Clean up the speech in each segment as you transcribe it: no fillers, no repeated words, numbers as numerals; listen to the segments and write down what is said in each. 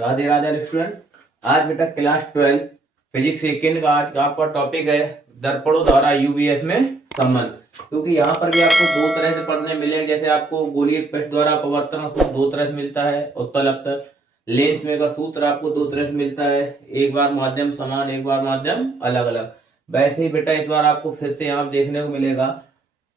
Radhe Radhe student. आज बेटा class 12 physics second का आज का आपका टॉपिक है दर्पणों द्वारा यूवीएफ में संबंध। क्योंकि यहाँ पर भी आपको दो तरह से पढ़ने मिलेगा, जैसे आपको गोलीय पृष्ठ द्वारा अपवर्तन सूत्र दो तरह से मिलता है, उत्तल अवतल लेंस में का सूत्र आपको दो तरह से मिलता है, एक बार माध्यम समान एक बार माध्यम अलग अलग। वैसे ही बेटा इस बार आपको फिर से यहाँ देखने को मिलेगा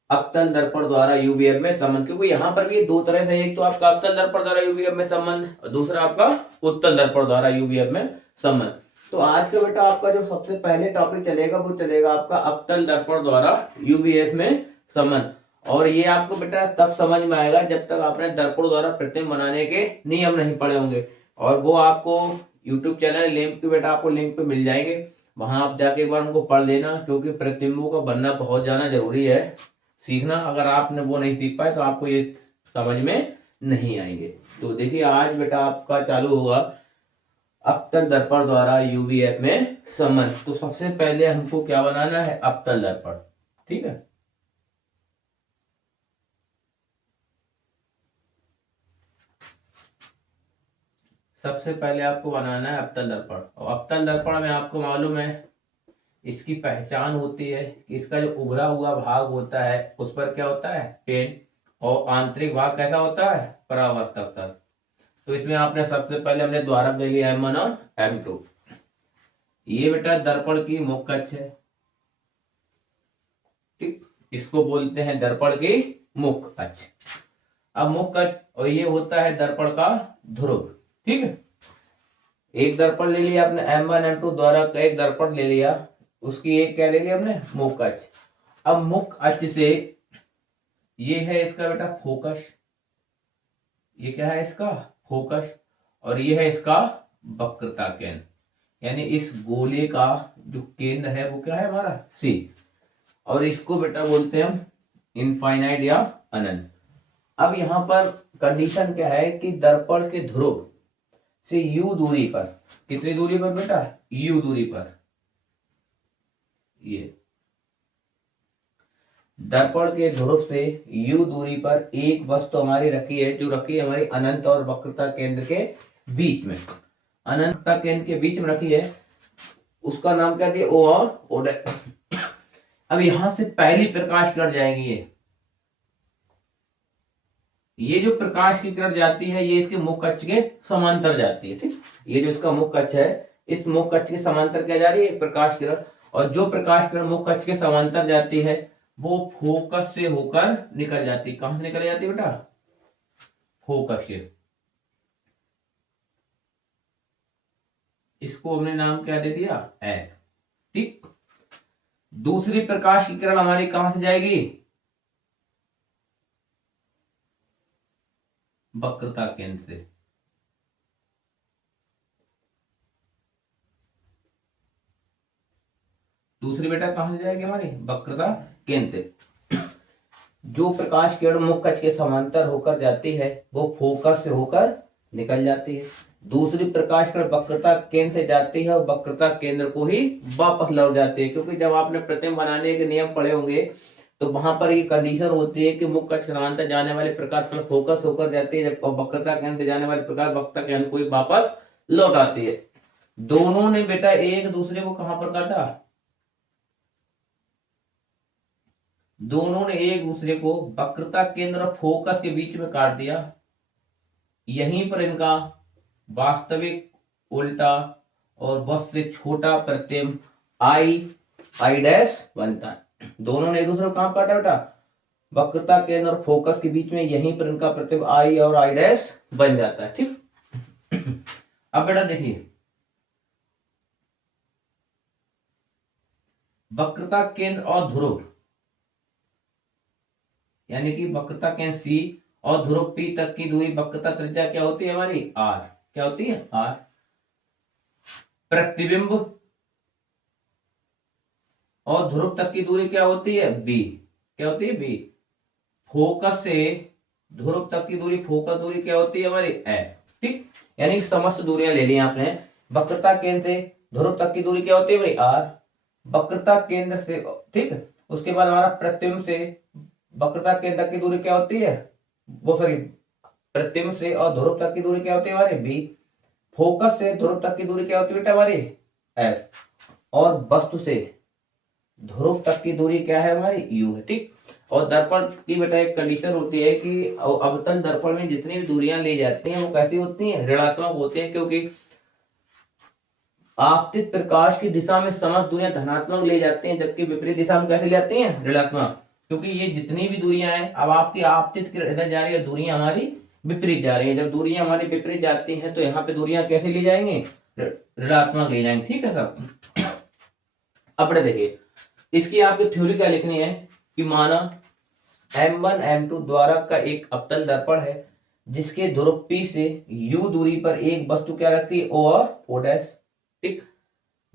अवतल दर्पण द्वारा यूवीएफ में संबंध, क्योंकि यहाँ पर भी दो तरह से, एक तो आपका अवतल दर्पण द्वारा यूवीएफ में संबंध और दूसरा आपका उत्तल दर्पण द्वारा यूवीएफ में संबंध। तो आज का बेटा आपका जो सबसे पहले टॉपिक चलेगा वो चलेगा आपका अवतल दर्पण द्वारा यूवीएफ में संबंध। और ये आपको बेटा तब समझ में आएगा जब तक आपने दर्पण द्वारा प्रतिबिंब बनाने के नियम नहीं पढ़े होंगे, और वो आपको यूट्यूब चैनल लिंक पे बेटा आपको लिंक पे मिल जाएंगे, वहां आप जाके एक बार उनको पढ़ लेना, क्योंकि प्रतिबिंबों का बनना बहुत ज्यादा जरूरी है सीखना। अगर आपने वो नहीं सीख पाए तो आपको ये समझ में नहीं आएंगे। तो देखिए आज बेटा आपका चालू होगा अवतल दर्पण द्वारा यूवीएफ में संबंध। तो सबसे पहले हमको क्या बनाना है, अवतल दर्पण। ठीक है, सबसे पहले आपको बनाना है अवतल दर्पण। और अवतल दर्पण में आपको मालूम है इसकी पहचान होती है कि इसका जो उभरा हुआ भाग होता है उस पर क्या होता है, पेन, और आंतरिक भाग कैसा होता है, परावर्तक तल। तो इसमें आपने सबसे पहले हमने द्वारक ले लिया M1 और M2। ये बेटा दर्पण की मुख्य अक्ष है, ठीक, इसको बोलते हैं दर्पण की मुख्य अक्ष। अब मुख्य अक्ष और ये होता है दर्पण का ध्रुव। ठीक है, एक दर्पण ले लिया आपने M1 M2 द्वारा का एक दर्पण ले लिया, उसकी एक क्या ले लिया हमने, मुख्य अक्ष। अब मुख्य अक्ष से ये है इसका बेटा फोकस, ये क्या है इसका फोकस, और ये है इसका वक्रता केंद्र, यानी इस गोले का जो केंद्र है वो क्या है हमारा सी, और इसको बेटा बोलते हैं हम इनफाइनाइट या अनंत। अब यहां पर कंडीशन क्या है कि दर्पण के ध्रुव से u दूरी पर, कितनी दूरी पर बेटा, u दूरी पर, ये दर्पण के ध्रुव से u दूरी पर एक वस्तु हमारी रखी है, जो रखी है हमारी अनंत और वक्रता केंद्र के बीच में, अनंतता केंद्र के बीच में रखी है, उसका नाम क्या दिया, ओ और ओ। अब यहां से पहली प्रकाश किरण जाएगी, ये जो प्रकाश की किरण जाती है ये इसके मुख्य अक्ष के समांतर जाती है। ठीक, ये जो इसका मुख्य अक्ष है इस मुख्य अक्ष के समांतर क्या जा रही है, प्रकाश किरण, और जो प्रकाश किरण मुख्य अक्ष के समांतर जाती है वो फोकस से होकर निकल जाती है। कहां से निकल जाती है बेटा, फोकस से। इसको हमने नाम क्या दे दिया, एफ। ठीक, दूसरी प्रकाश की किरण हमारी कहां से जाएगी, वक्रता केंद्र से। दूसरी बेटा कहां से जाएगी हमारी, वक्रता केंद्र से। जो प्रकाश किरण मुख्य अक्ष के समांतर होकर जाती है वो फोकस से होकर निकल जाती है, दूसरी प्रकाश किरण वक्रता केंद्र से जाती है और वक्रता केंद्र को ही वापस लौट जाती है। क्योंकि जब आपने प्रतिबिंब बनाने के नियम पढ़े होंगे तो वहां पर ये कंडीशन होती है कि मुख्य अक्ष के समांतर जाने वाले प्रकाश किरण फोकस होकर जाती है, जब वक्रता केंद्र से जाने वाले प्रकाश वक्रता केंद्र को ही वापस लौट आती है। दोनों ने बेटा एक दूसरे को कहां पर काटा, दोनों ने एक दूसरे को वक्रता केंद्र और फोकस के बीच में काट दिया। यहीं पर इनका वास्तविक उल्टा और बस से छोटा प्रतिबिंब आई डैश बनता है। दोनों ने एक दूसरे को कहां काटा बेटा, वक्रता केंद्र और फोकस के बीच में, यहीं पर इनका प्रतिबिंब आई और आई डैश बन जाता है। ठीक, अब बेटा देखिए वक्रता केंद्र और ध्रुव, यानी कि वक्रता केंद्र सी और ध्रुव पी तक की दूरी, वक्रता त्रिज्या क्या होती है हमारी, आर। क्या होती है, आर। प्रतिबिंब और ध्रुव तक की दूरी क्या होती है, बी। क्या होती है, बी। फोकस से ध्रुव तक की दूरी, फोकस दूरी क्या होती है हमारी, एफ। ठीक, यानी समस्त दूरियां ले ली आपने। वक्रता केंद्र से ध्रुव तक की दूरी क्या होती है हमारी, आर। वक्रता केंद्र से, ठीक, उसके बाद हमारा प्रतिबिंब से वक्रता केंद्र तक की दूरी क्या होती है, वो सॉरी प्रतिबिंब से और ध्रुव तक की दूरी क्या होती है हमारे, बी। फोकस से ध्रुव तक की दूरी क्या होती है बेटा हमारी एफ, और वस्तु से ध्रुव तक की दूरी क्या है हमारी यू है। ठीक। और दर्पण की बेटा एक कंडीशन होती है कि अवतल दर्पण में जितनी भी दूरियां ली जाती हैं वो कैसी होती हैं, ऋणात्मक होती हैं, क्योंकि आपतित प्रकाश की दिशा में समस्त दूरियां धनात्मक ले जाती हैं, जबकि विपरीत दिशा में कैसे ले जाती हैं, ऋणात्मक। क्योंकि ये जितनी भी दूरियां हैं, अब आपकी आपतित इधर जा रही है, दूरियां हमारी विपरीत जा रही है। जब दूरियां हमारी विपरीत जाती हैं तो यहाँ पे दूरियां कैसे ली जाएंगी, ऋणात्मक ले जाएंगे। ठीक है सब। अब देखिए इसकी आपकी थ्योरी क्या लिखनी है कि माना M1 M2 द्वारा का एक अवतल दर्पण है जिसके ध्रुव P से U दूरी पर एक वस्तु क्या रखती है, O और O डैश। ठीक।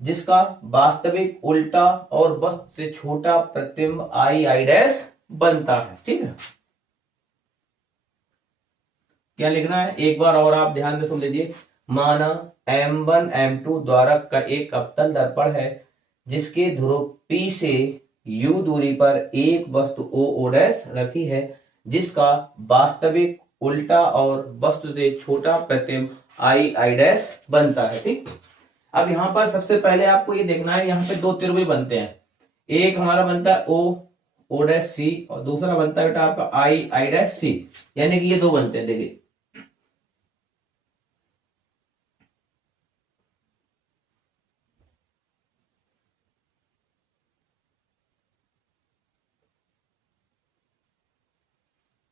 जिसका वास्तविक उल्टा और वस्तु से छोटा प्रतिबिंब I डैश बनता है। ठीक है। क्या लिखना है एक बार और आप ध्यान से सुन लीजिए। माना M1 M2 द्वारा का एक अवतल दर्पण है जिसके ध्रुव P से U दूरी पर एक वस्तु O डैश रखी है, जिसका वास्तविक उल्टा और वस्तु से छोटा प्रतिबिंब I डैश बनता है। ठीक। अब यहाँ पर सबसे पहले आपको ये देखना है, यहाँ पे दो त्रिभुज बनते हैं। एक हमारा बनता है O डैश सी और दूसरा बनता है बेटा आपका I डैश सी, यानी कि ये दो बनते हैं। देखिए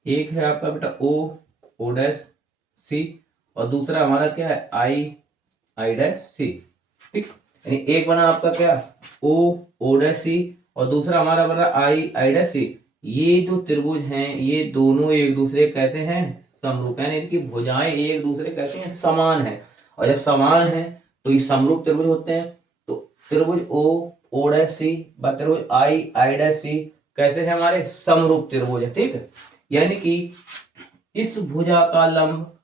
एक है आपका बेटा O डैश सी और दूसरा हमारा क्या है I डैश सी। ठीक। यानी एक बना आपका क्या O डैश सी और दूसरा हमारा बना I डैश सी। ये जो त्रिभुज हैं ये दोनों एक दूसरे कैसे हैं, समरूप, यानी इनकी भुजाएं एक दूसरे कैसे हैं, समान है। और जब समान है तो ये समरूप त्रिभुज होते हैं। तो त्रिभुज O डैश सी व त्रिभुज I डैश सी कैसे है, हमारे समरूप त्रिभुज है। ठीक है। यानी कि इस भुजा का लंब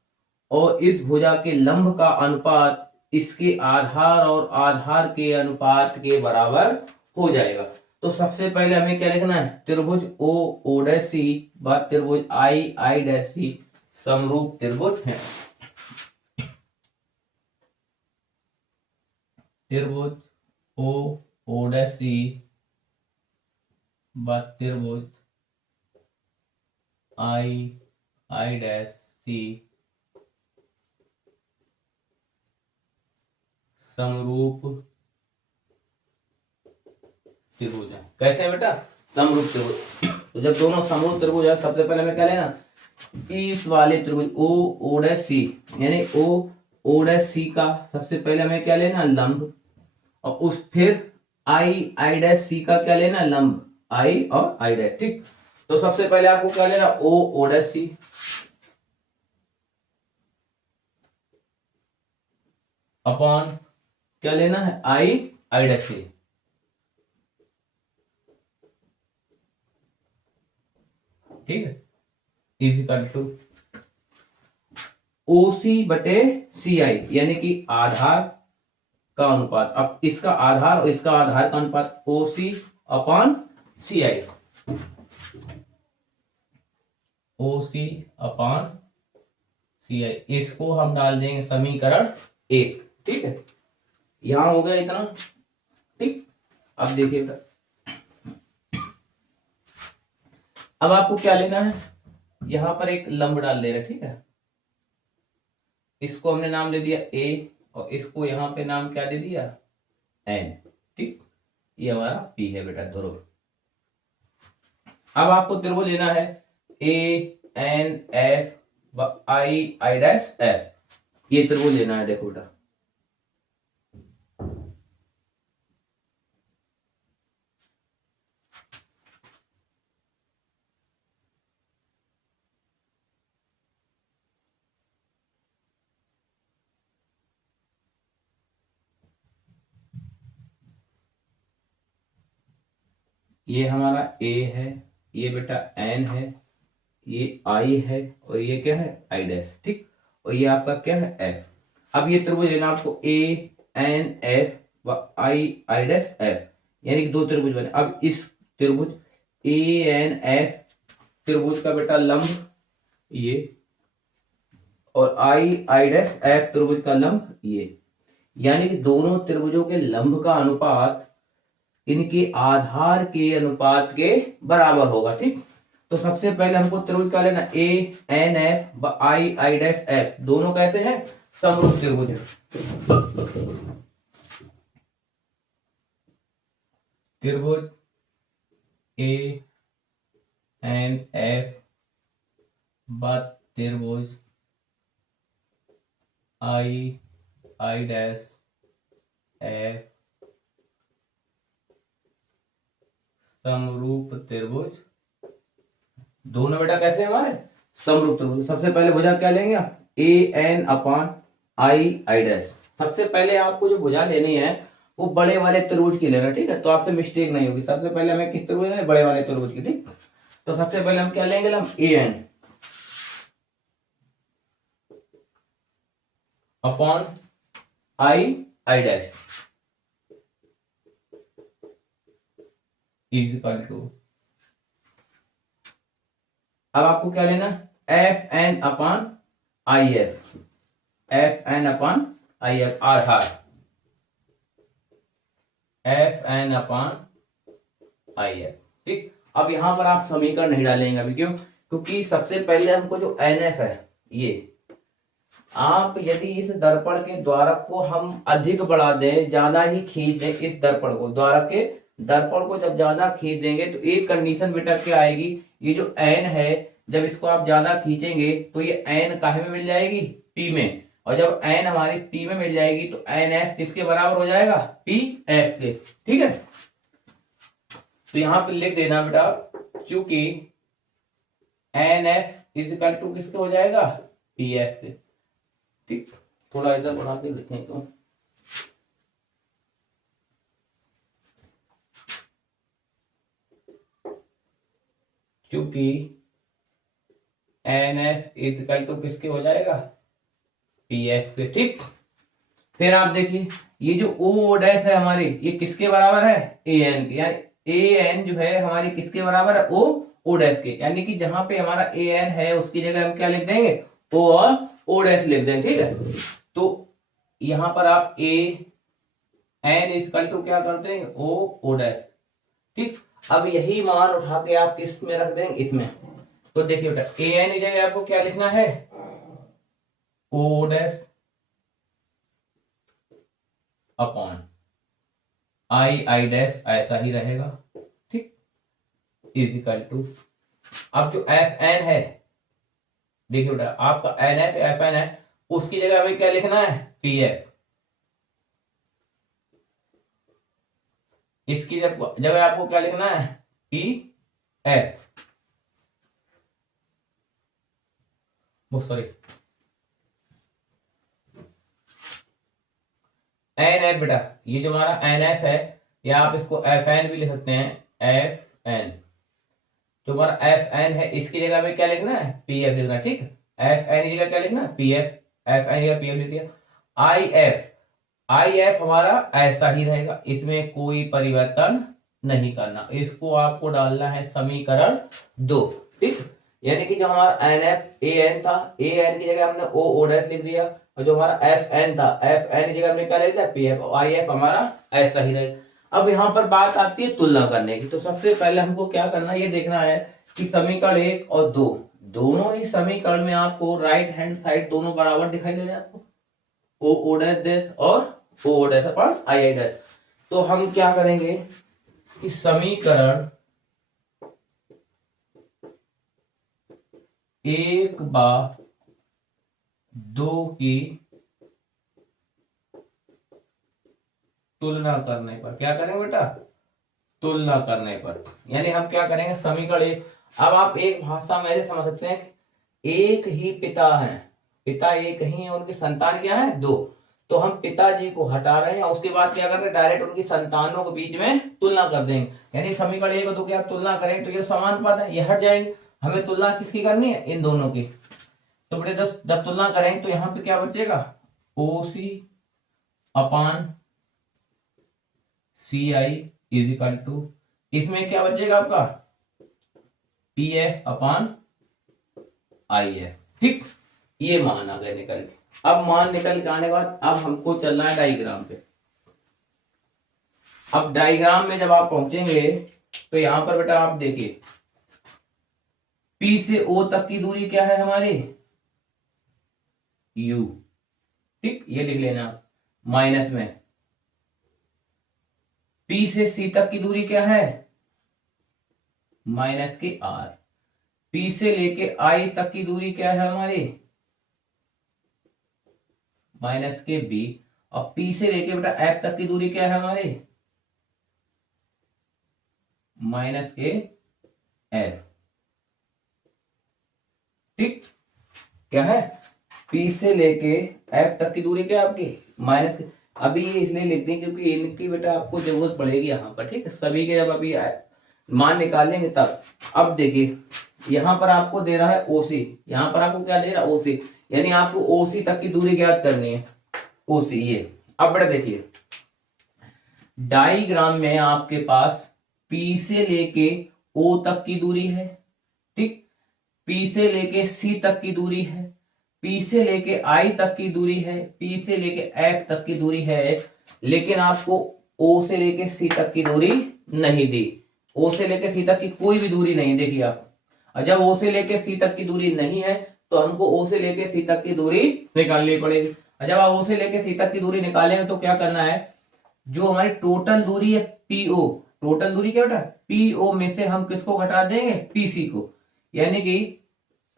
और इस भुजा के लंब का अनुपात इसके आधार और आधार के अनुपात के बराबर हो जाएगा। तो सबसे पहले हमें क्या लिखना है, त्रिभुज O डैश सी व त्रिभुज I डैश सी समरूप त्रिभुज है। त्रिभुज O डैश सी व त्रिभुज I डैश सी समरूप त्रिभुज है। कैसे है बेटा, समरूप त्रिभुज। तो जब दोनों समरूप त्रिभुज है सबसे पहले हमें क्या लेना, इस वाले त्रिभुज O डैश सी यानी O डैश सी का सबसे पहले हमें क्या लेना, लंब, और उस फिर I डैश सी का क्या लेना, लंब, I और I डैश। ठीक। तो सबसे पहले आपको क्या लेना, O डैश सी अपॉन क्या लेना है, I डैश सी। ठीक है। इजिकल टू OC बटे CI यानी कि आधार का अनुपात। अब इसका आधार और इसका आधार का अनुपात OC upon CI, OC upon CI, इसको हम डाल देंगे समीकरण 1। ठीक है। यहां हो गया इतना। ठीक। अब देखिए अब आपको क्या लेना है, यहां पर एक लंब डाल दे रहे। ठीक है। इसको हमने नाम दे दिया A और इसको यहां पे नाम क्या दे दिया, N। ठीक। ये हमारा P है बेटा ध्रुव। अब आपको त्रिभुज लेना है ANF I डैश F, ये त्रिभुज लेना है। देखो बेटा ये हमारा A है, ये बेटा N है, ये I है और ये क्या है I डैश। ठीक। और ये आपका क्या है F। अब ये त्रिभुज लेना आपको ANF व I डैश F, यानी कि दो त्रिभुज बने। अब इस त्रिभुज ANF त्रिभुज का बेटा लंब ये और आई आई डैश एफ त्रिभुज का लंब ये, यानी कि दोनों त्रिभुजों के लंब का अनुपात इनके आधार के अनुपात के बराबर होगा। ठीक, तो सबसे पहले हमको त्रिभुज का लेना A N F I I dash F, दोनों कैसे हैं? समरूप त्रिभुज है। त्रिभुज ए एन एफ व त्रिभुज आई आई डैश एफ समरूप त्रिभुज। दोनों बेटा कैसे हमारे? समरूप त्रिभुज। सबसे पहले भुजा क्या लेंगे? A N upon I I dash. सबसे पहले आपको जो भुजा लेनी है वो बड़े वाले त्रिभुज की लेना, ठीक है, तो आपसे मिस्टेक नहीं होगी। सबसे पहले हमें किस त्रिभुज लेना? बड़े वाले त्रिभुज की। ठीक, तो सबसे पहले हम क्या लेंगे? हम A N upon I I dash is equal to, अब आपको क्या लेना? F N upon I F, F N upon I F or हार, F N upon I F. ठीक, अब यहां पर आप समीकरण नहीं डालेंगे अभी, क्यों? क्योंकि सबसे पहले हमको जो एन एफ है ये, आप यदि इस दर्पण के द्वारक को हम अधिक बढ़ा दें, ज्यादा ही खींच दें इस दर्पण को, द्वारक के दर्पण को जब ज्यादा खींच देंगे तो एक कंडीशन बेटा क्या आएगी? ये जो एन है जब इसको आप ज्यादा खींचेंगे तो ये एन काहे में मिल जाएगी? पी में। और जब एन हमारी पी में मिल जाएगी तो एन एफ किसके बराबर हो जाएगा? पी एफ के। ठीक है, तो यहां पर लिख देना बेटा, चूंकि N F is equal to किसके हो जाएगा? पी एफ के। ठीक, थोड़ा इधर बढ़ा के लिखें तो चूंकि N F is equal to किसके हो जाएगा? पी एफ के। ठीक, फिर आप देखिए ये जो ओ डैश है हमारी, ये किसके बराबर है? ए एन के, यानी ए एन जो है हमारी किसके बराबर है? ओ डैश के, यानी कि जहां पे हमारा ए एन है उसकी जगह हम क्या लिख देंगे? ओ और ओ डैश लिख देंगे। ठीक है, तो यहां पर आप ए एन इक्वल टू क्या करते हैं? O dash. ठीक, अब यही मान उठा के आप किस में रख देंगे? इसमें। तो देखिए बेटा, ए एन की जगह आपको क्या लिखना है? O dash upon I I dash, ऐसा ही रहेगा। ठीक, इज इक्वल टू, अब जो एफ एन है, देखिए बेटा आपका एन एफ एन है, उसकी जगह हमें क्या लिखना है? P F. इसकी जगह आपको क्या लिखना है? P F, sorry N F. बेटा ये जो हमारा एन एफ है, या आप इसको एफ एन भी लिख सकते हैं, एफ एन। जो हमारा एफ एन है इसकी जगह में क्या लिखना है? पी एफ लिखना। ठीक है, एफ एन की जगह क्या लिखना है? पी एफ, एफ एन की जगह पी एफ लिख दिया। आई एफ, आई एफ हमारा ऐसा ही रहेगा, इसमें कोई परिवर्तन नहीं करना, इसको आपको डालना है समीकरण 2। ठीक, यानी कि जो हमारा एन एफ ए एन था, ए एन की जगह हमने ओ डैश लिख दिया, और जो हमारा एफ एन था, एफ एन की जगह हमने क्या लिख दिया? P F. आई एफ हमारा ऐसा ही रहेगा। अब यहाँ पर बात आती है तुलना करने की, तो सबसे पहले हमको क्या करना है? ये देखना है कि समीकरण 1 और 2 दोनों ही समीकरण में आपको राइट हैंड साइड दोनों बराबर दिखाई दे रहे हैं आपको, ओ डैश और O dash upon I I dash. तो हम क्या करेंगे कि समीकरण 1 व 2 की तुलना करने पर क्या करेंगे बेटा? तुलना करने पर, यानी हम क्या करेंगे? समीकरण 1, अब आप एक भाषा में ऐसे समझ सकते हैं, एक ही पिता है, पिता एक ही है, उनकी संतान क्या है? 2। तो हम पिताजी को हटा रहे हैं, उसके बाद क्या कर रहे हैं? डायरेक्ट उनकी संतानों के बीच में तुलना कर देंगे, यानी समीकरण 1 और 2 की आप तुलना करेंगे तो ये समानुपात है, ये हट जाएंगे। हमें तुलना किसकी करनी है? इन दोनों की। तो बेटे जब तुलना करेंगे तो यहाँ पे क्या बचेगा? ओ C upon C I is equal to, इसमें क्या बचेगा आपका? P F upon I F. ठीक, ये मान आ गए निकल के। अब मान निकल के आने के बाद अब हमको चलना है डायग्राम पे। अब डायग्राम में जब आप पहुंचेंगे तो यहां पर बेटा आप देखिए P से O तक की दूरी क्या है हमारी, U, ठीक, ये लिख लेना आप। माइनस में P से C तक की दूरी क्या है, माइनस के R। P से लेके I तक की दूरी क्या है हमारी, माइनस के B। और P से लेके बेटा F तक की दूरी क्या है हमारी, माइनस के F, ठीक। क्या है, P से लेके F तक की दूरी क्या है आपकी, माइनस के। अभी ये इसलिए लिखते हैं क्योंकि इनकी बेटा आपको जरूरत पड़ेगी यहाँ पर, ठीक है, सभी के जब अभी मान निकालेंगे तब। अब देखिए यहाँ पर आपको दे रहा है OC, यहाँ पर आपको क्या दे रहा है, OC, यानी आपको OC तक की दूरी ज्ञात करनी है, OC ये। अब बेटा देखिए डायग्राम में आपके पास P से लेके O तक की दूरी है, ठीक, P से लेके C तक की दूरी है, P से लेके I तक की दूरी है, P से लेके F तक की दूरी है, लेकिन आपको O से लेके C तक की दूरी नहीं दी। O से लेके C तक की कोई भी दूरी नहीं देखी आप। और जब O से लेके C तक की दूरी नहीं है तो हमको O से लेके C तक की दूरी निकालनी पड़ेगी। और जब आप O से लेके C तक की दूरी निकालेंगे तो क्या करना है, जो हमारी टोटल दूरी है PO, टोटल दूरी क्या बेटा, PO में से हम किसको घटा देंगे, PC को। यानी कि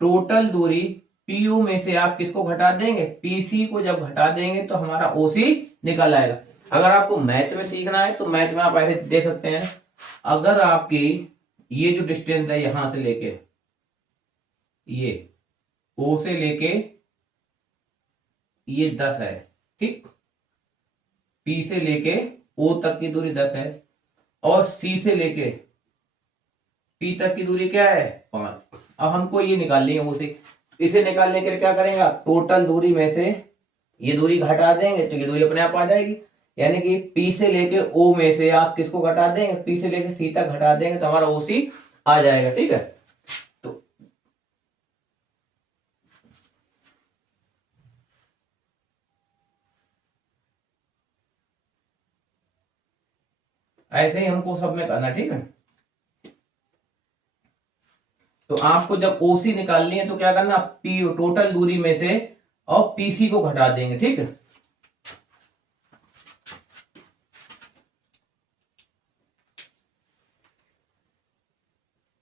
टोटल दूरी PO में से आप किसको घटा देंगे, PC को। जब घटा देंगे तो हमारा OC निकल आएगा। अगर आपको मैथ में सीखना है तो मैथ में आप ऐसे दे सकते हैं, अगर आपकी ये जो डिस्टेंस है यहां से लेके ये O से लेके ये 10 है, ठीक, P से लेके O तक की दूरी 10 है, और C से लेके P तक की दूरी क्या है, 5। अब हमको ये निकालनी है OC। इसे निकालने के लिए क्या करेंगे, टोटल दूरी में से ये दूरी घटा देंगे तो ये दूरी अपने आप आ जाएगी। यानी कि P से लेके O में से आप किसको घटा देंगे, P से लेके C तक घटा देंगे तो हमारा OC आ जाएगा, ठीक है। तो ऐसे ही हमको सब में करना, ठीक है। तो आपको जब OC निकालनी है तो क्या करना, PO टोटल दूरी में से और PC को घटा देंगे, ठीक है।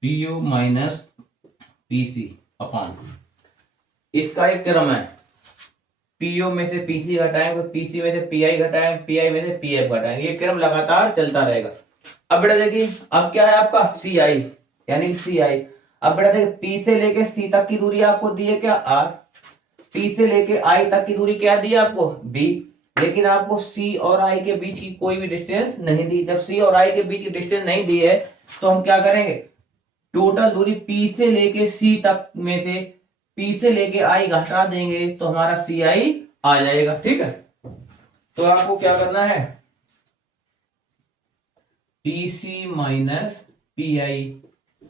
PO माइनस PC अपॉन, इसका एक क्रम है, PO में से PC घटाएंगे, PC में से PI घटाएंगे, PI में से PF घटाएंगे, ये क्रम लगातार चलता रहेगा। अब बेटा देखिए अब क्या है आपका CI, यानी CI। अब बेटा देखिए P से लेके C तक की दूरी आपको दी है क्या, R। P से लेके I तक की दूरी क्या दी है आपको, B। लेकिन आपको C और I के बीच की कोई भी डिस्टेंस नहीं दी। जब C और I के बीच की डिस्टेंस नहीं दी है तो हम क्या करेंगे, टोटल दूरी P से लेके C तक में से P से लेके I घटा देंगे तो हमारा CI आ जाएगा, ठीक है। तो आपको क्या करना है, PC माइनस PI,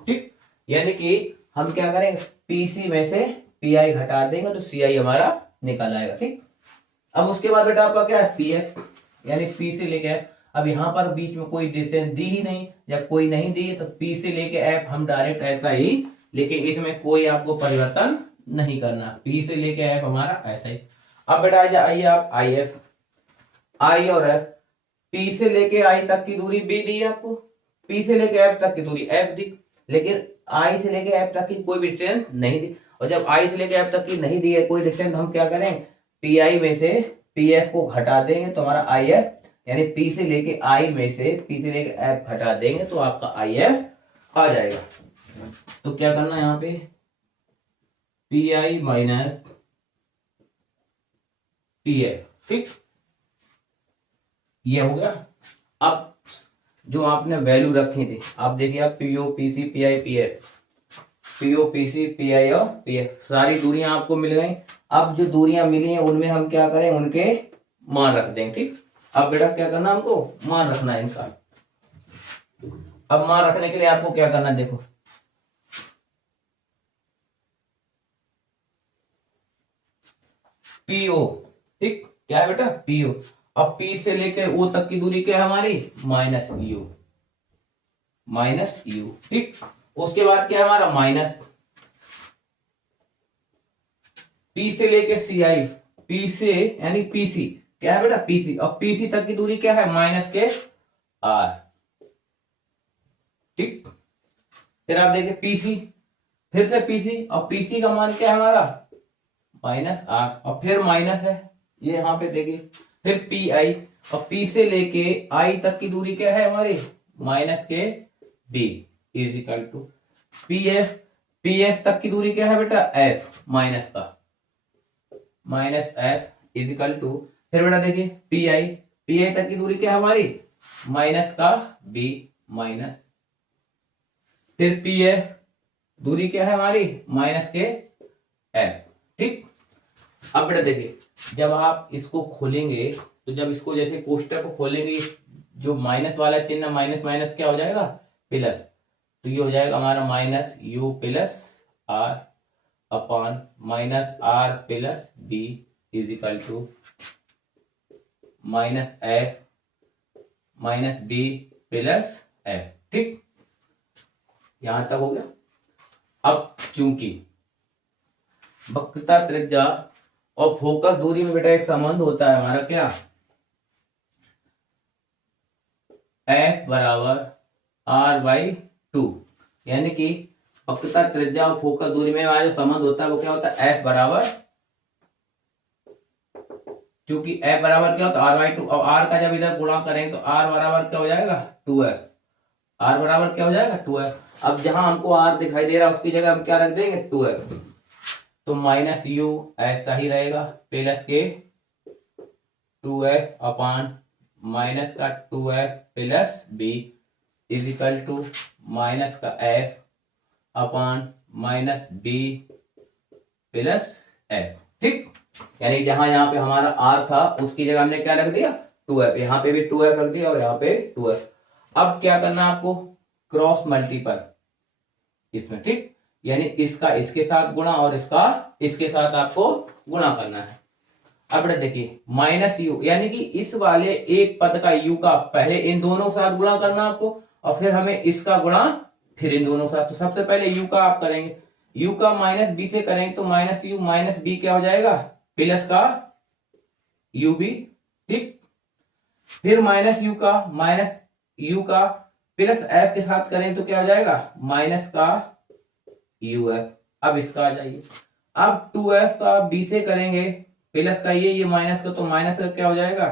ठीक। यानी कि हम क्या करेंगे, PC में से PI घटा देंगे तो CI हमारा निकल आएगा, ठीक। अब उसके बाद बेटा आपका क्या है, PF, यानी P से लेके F। अब यहाँ पर बीच में कोई डिस्टेंस दी ही नहीं, जब कोई नहीं दी है तो P से लेके F हम डायरेक्ट ऐसा ही लेकिन इसमें कोई आपको परिवर्तन नहीं करना, P से लेके F हमारा ऐसा ही। अब बेटा आइए आप IF, I और F, P से लेके I तक की दूरी B दी है आपको, P से लेके F तक की दूरी F दी, लेकिन I से लेके F तक की कोई डिस्टेंस नहीं दी। और जब I से लेके F तक की नहीं दी है कोई डिस्टेंस तो हम क्या करें, PI में से PF को घटा देंगे तो हमारा IF, यानी P से लेके I में से P से लेके F घटा देंगे तो आपका IF आ जाएगा। तो क्या करना है यहाँ पे, PI माइनस PF, ठीक, ये हो गया। अब जो आपने वैल्यू रखी थी आप देखिए, आप PO PC PI PF, PO PC PI और PF सारी दूरियां आपको मिल गई। अब जो दूरियां मिली हैं उनमें हम क्या करें, उनके मान रख देंगे, ठीक। अब बेटा क्या करना, हमको मान रखना है इनका। अब मान रखने के लिए आपको क्या करना है, देखो पीओ। ठीक, क्या है बेटा, पीओ। अब पी से लेकर ओ तक की दूरी क्या है हमारी, माइनस यू, माइनस यू। ठीक, उसके बाद क्या है हमारा, माइनस पी से लेके सी आई, पी से यानी पीसी, क्या है बेटा, पीसी। अब पीसी तक की दूरी क्या है, माइनस के आर। ठीक, फिर आप देखिए पीसी, फिर से पीसी, और पीसी का मान क्या है हमारा, माइनस आर, और फिर माइनस है ये यहाँ पे देखिए। फिर पी आई, और पी से लेके आई तक की दूरी क्या है हमारी, माइनस के B is equal to P F. P F तक की दूरी क्या है बेटा, एफ माइनस का, minus F is equal to, फिर बेटा देखिए पी आई, पी आई तक की दूरी क्या है हमारी, माइनस का बी माइनस, फिर पी एफ दूरी क्या है हमारी, माइनस के एफ। ठीक, अब बेटा देखिए जब आप इसको खोलेंगे, तो जब इसको जैसे कोष्टक को खोलेंगे, जो माइनस वाला चिन्ह, माइनस माइनस क्या हो जाएगा, प्लस। तो ये हो जाएगा हमारा minus U plus R upon minus R plus B is equal to minus F minus B plus F. ठीक, यहां तक हो गया। अब चूंकि वक्रता त्रिज्या और फोकस दूरी में बेटा एक संबंध होता है हमारा, क्या, एफ बराबर आर बाई टू, यानी कि वक्रता त्रिज्या और फोकस दूरी में हमारा जो संबंध होता है वो क्या होता है, एफ बराबर, क्योंकि एफ बराबर क्या होता है, आर बाई टू। अब आर का जब इधर गुणा करेंगे तो आर बराबर क्या हो जाएगा, टू एफ, आर बराबर क्या हो जाएगा, टू एफ। अब जहां हमको आर दिखाई दे रहा है उसकी जगह हम क्या रख देंगे, टू एफ। तो माइनस यू ऐसा ही रहेगा, plus K two F upon minus का two F plus B is equal to minus का F upon minus B plus F. ठीक, यानी जहां यहाँ पे हमारा आर था उसकी जगह हमने क्या रख दिया, टू एफ, यहाँ पे भी टू एफ रख दिया और यहाँ पे टू एफ। अब क्या करना आपको, क्रॉस मल्टीपल इसमें। ठीक, यानी इसका इसके साथ गुणा और इसका इसके साथ आपको गुणा करना है। अब देखिए माइनस यू, यानी कि इस वाले एक पद का यू का पहले इन दोनों के साथ गुणा करना आपको, और फिर हमें इसका गुणा फिर इन दोनों के साथ। तो सबसे पहले यू का आप करेंगे, यू का माइनस बी से करेंगे तो माइनस यू माइनस बी क्या हो जाएगा, प्लस का यू बी। ठीक, फिर माइनस यू का प्लस एफ के साथ करें तो क्या हो जाएगा, माइनस का यू एफ। अब इसका आ जाइए, अब टू एफ का बी से करेंगे, प्लस का ये माइनस का, तो माइनस का क्या हो जाएगा,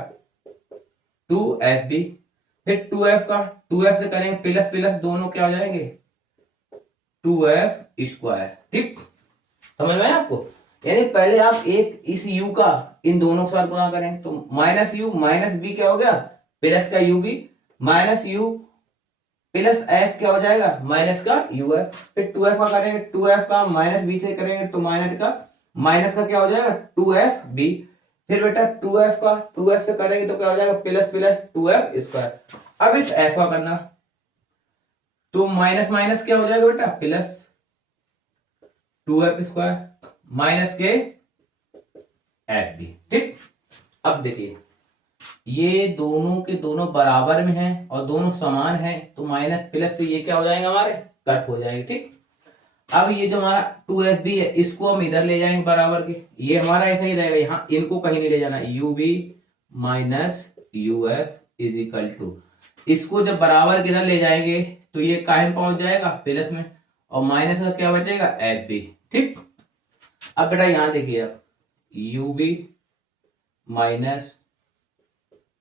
टू एफ बी। फिर टू एफ का टू एफ से करेंगे, प्लस प्लस दोनों क्या हो जाएंगे, टू एफ स्क्वायर। ठीक, समझ में आया आपको, यानी पहले आप एक इस u का इन दोनों के साथ गुणा करें तो माइनस यू माइनस बी क्या हो गया, प्लस का U B, minus U plus F क्या हो जाएगा, माइनस का यू एफ। फिर टू एफ का करेंगे, टू एफ का माइनस बी से करेंगे तो माइनस का क्या हो जाएगा, टू एफ बी। फिर बेटा टू एफ से करेंगे तो क्या हो जाएगा, plus plus two F square. अब इस एफ का करना, तो माइनस माइनस क्या हो जाएगा बेटा, plus two F square minus के एफ बी। ठीक, अब देखिए ये दोनों के दोनों बराबर में हैं और दोनों समान हैं, तो माइनस प्लस से ये क्या हो जाएंगे हमारे, कट हो जाएंगे। ठीक, अब ये जो हमारा टू एफ बी है इसको हम इधर ले जाएंगे बराबर के, ये हमारा ऐसा ही रहेगा, यहाँ इनको कहीं नहीं ले जाना, U B minus U F is equal to, इसको जब बराबर के इधर ले जाएंगे तो ये काहे पहुंच जाएगा, प्लस में, और माइनस का क्या बचेगा, एफ बी। ठीक, अब बेटा यहां देखिए आप U B minus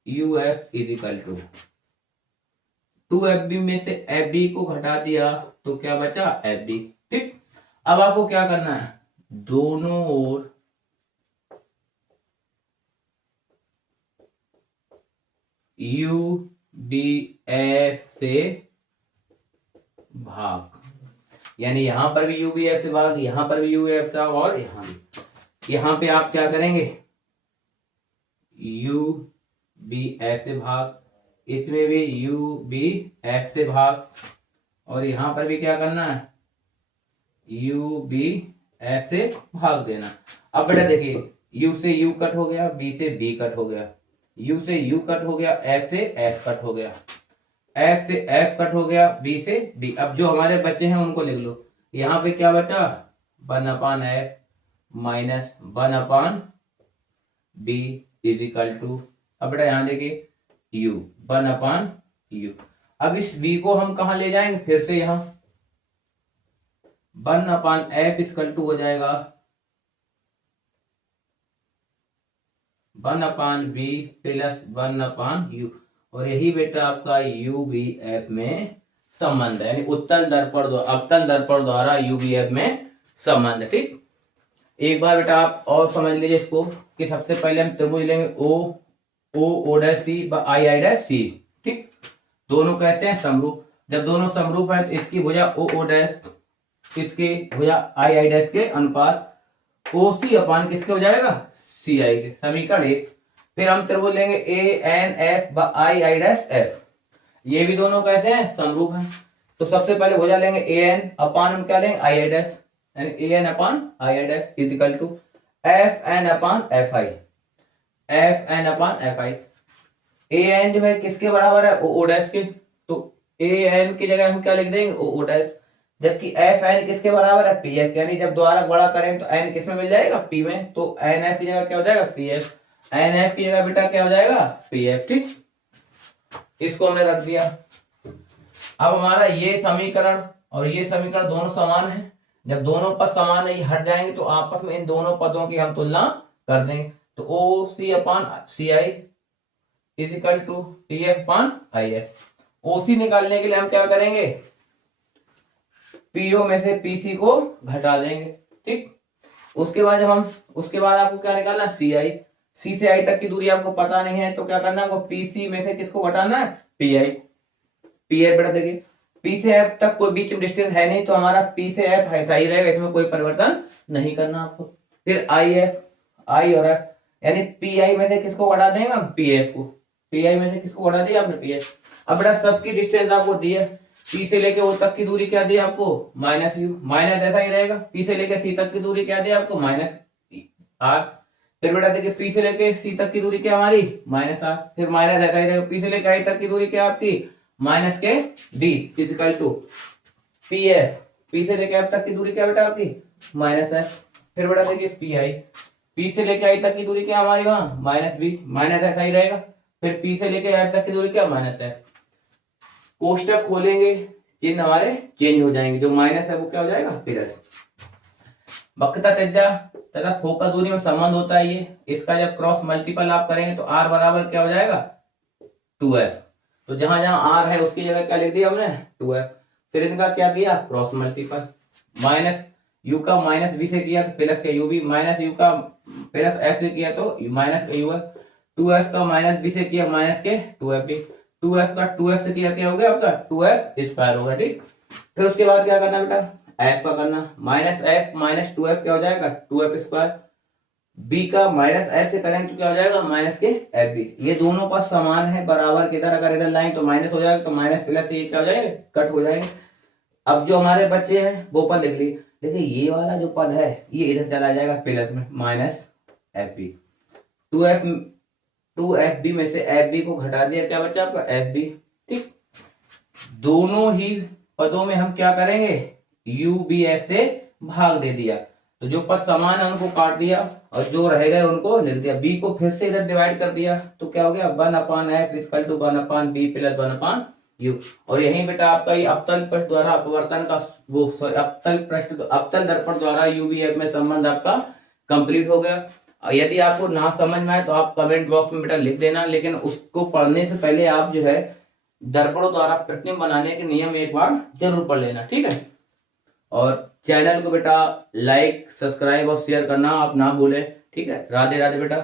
U F is equal to F B में से एफ बी को घटा दिया तो क्या बचा, एफ बी। ठीक, अब आपको क्या करना है, दोनों ओर यू बी एफ से भाग, यानी यहां पर भी यू बी एफ से भाग, यहां पर भी यू एफ से भाग, और यहां भी। यहां पे आप क्या करेंगे, यू बी एफ से भाग, इसमें भी यू बी एफ से भाग, और यहां पर भी क्या करना है, यू बी एफ से भाग देना। अब बेटा देखिए यू से यू कट हो गया, बी से बी कट हो गया, यू से यू कट हो गया, एफ से एफ कट हो गया, एफ से एफ कट हो गया, बी से बी। अब जो हमारे बच्चे हैं उनको लिख लो। यहाँ पे क्या बचा, 1/f minus 1/b is equal to, अब बेटा यहाँ देखिए u 1/u। अब इस b को हम कहा ले जाएंगे, फिर से यहाँ 1/f इक्वल टू हो जाएगा 1/b प्लस 1/u। और यही बेटा आपका UBF में संबंध है, यानी उत्तल दर्पण अवतल दर्पण द्वारा UBF में संबंध। ठीक, एक बार बेटा आप और समझ लीजिए इसको कि सबसे पहले हम त्रिभुज लेंगे O dash C I I dash C. ठीक, दोनों कैसे हैं, समरूप। जब दोनों समरूप है तो इसकी भुजा ओ डैश इसके भुजा आई आई डैश के अनुपात ओ सी अपान किसके हो जाएगा, सी आई के। समीकरण 1। फिर हम त्रिभुज लेंगे A N F I I dash F, ये भी दोनों कैसे हैं, समरूप हैं। तो सबसे पहले भुजा लेंगे ए एन अपान हम क्या लेंगे आई आई डैश, यानी A N upon I I dash is equal to F N upon F I, F N upon F I. A N जो है किसके बराबर है, ओ डैश के, तो ए एन की जगह हम क्या लिख देंगे, ओ डैश। जबकि एफ एन किसके बराबर है, पी एफ, यानी जब द्वारा बड़ा करें तो एन किस में मिल जाएगा, पी में, तो एन एफ की जगह क्या हो जाएगा, पी एफ, एन एफ की जगह बेटा क्या हो जाएगा, पी एफ। ठीक, इसको हमने रख दिया। अब हमारा ये समीकरण और ये समीकरण दोनों समान है। जब दोनों पद समान है, ये हट जाएंगे तो आपस में इन दोनों पदों की हम तुलना कर देंगे। तो O C upon C I is equal to P F upon I F. OC निकालने के लिए हम क्या करेंगे, पीओ में से पीसी को घटा देंगे। ठीक, उसके बाद आपको क्या निकालना, सी आई। सी से आई तक की दूरी आपको पता नहीं है तो क्या करना है, आपको पीसी में से किसको घटाना है, पी आई। पी एफ बेटा देखिए, पी से एफ तक कोई बीच में डिस्टेंस है नहीं तो हमारा पी से एफ ऐसा ही रहेगा, इसमें कोई परिवर्तन नहीं करना आपको। फिर आई एफ, आई और एफ, यानी पी आई में से किसको घटा देंगे हम, पी एफ को। पी आई में से किसको घटा दिया आपने, पी एफ। अब बेटा सबकी डिस्टेंस आपको दी है, पी से लेके ओ तक की दूरी क्या दी आपको, माइनस यू, माइनस ऐसा ही रहेगा। पी से लेके सी तक की दूरी क्या दी आपको, माइनस आर। फिर बेटा देखिए पी से लेके सी तक की दूरी क्या हमारी, माइनस आर। फिर माइनस ऐसा ही रहेगा, पी से लेके आई तक की दूरी क्या आपकी, माइनस के D equal to P F. P से लेके एफ तक की दूरी क्या बेटा आपकी, माइनस एफ। फिर बेटा देखिए पी आई, पी से लेके आई तक की दूरी क्या हमारी वहां, माइनस बी, माइनस ऐसा ही रहेगा। फिर पी से लेके एफ तक की दूरी क्या, माइनस एफ। कोष्टक खोलेंगे, चिन्ह हमारे चेंज हो जाएंगे, जो माइनस है वो क्या हो जाएगा, प्लस। वक्रता त्रिज्या तथा फोकस दूरी में संबंध होता है ये, इसका जब क्रॉस मल्टीपल आप करेंगे तो r बराबर क्या हो जाएगा, 2f। तो जहां जहां r है उसकी जगह क्या लिख दिया हमने, 2f। फिर इनका क्या किया, क्रॉस मल्टीपल। माइनस u का माइनस b से किया तो प्लस का u भी, माइनस u का प्लस f से किया तो माइनस का u है। 2f का माइनस b से किया माइनस के 2f भी, 2f का 2f से किया क्या हो गया आपका, 2f स्क्वायर होगा। ठीक, फिर उसके बाद क्या करना बेटा, f का करना, माइनस f माइनस 2f क्या हो जाएगा, 2f स्क्वायर। b का माइनस f से करेंगे तो क्या हो जाएगा, माइनस के f b। ये दोनों पद समान है, बराबर के इधर अगर इधर लाइन तो माइनस हो जाएगा, तो माइनस प्लस ये क्या हो जाएगा, कट हो जाएंगे। अब जो हमारे बच्चे हैं वो पद लिख ली, देखिए ये वाला जो पद है ये इधर चला जाएगा प्लस में, माइनस एफ बी। 2fb में से fb को घटा दिया, क्या बचा आपका, fb। ठीक, दोनों ही पदों में हम क्या करेंगे, ubf से भाग दे दिया, तो जो पद समान है उनको काट दिया और जो रह गए उनको लिख दिया। b को फिर से इधर डिवाइड कर दिया तो क्या हो गया, 1/f equal to 1/b plus 1/u। और यही बेटा आपका ये अवतल पृष्ठ द्वारा अपवर्तन का वो अवतल दर्पण द्वारा यूबीएफ में संबंध आपका कंप्लीट हो गया। यदि आपको ना समझ में आए तो आप कमेंट बॉक्स में बेटा लिख देना, लेकिन उसको पढ़ने से पहले आप जो है दर्पणों द्वारा प्रतिबिंब बनाने के नियम एक बार जरूर पढ़ लेना, ठीक है। और चैनल को बेटा लाइक सब्सक्राइब और शेयर करना आप ना भूलें, ठीक है। राधे राधे बेटा।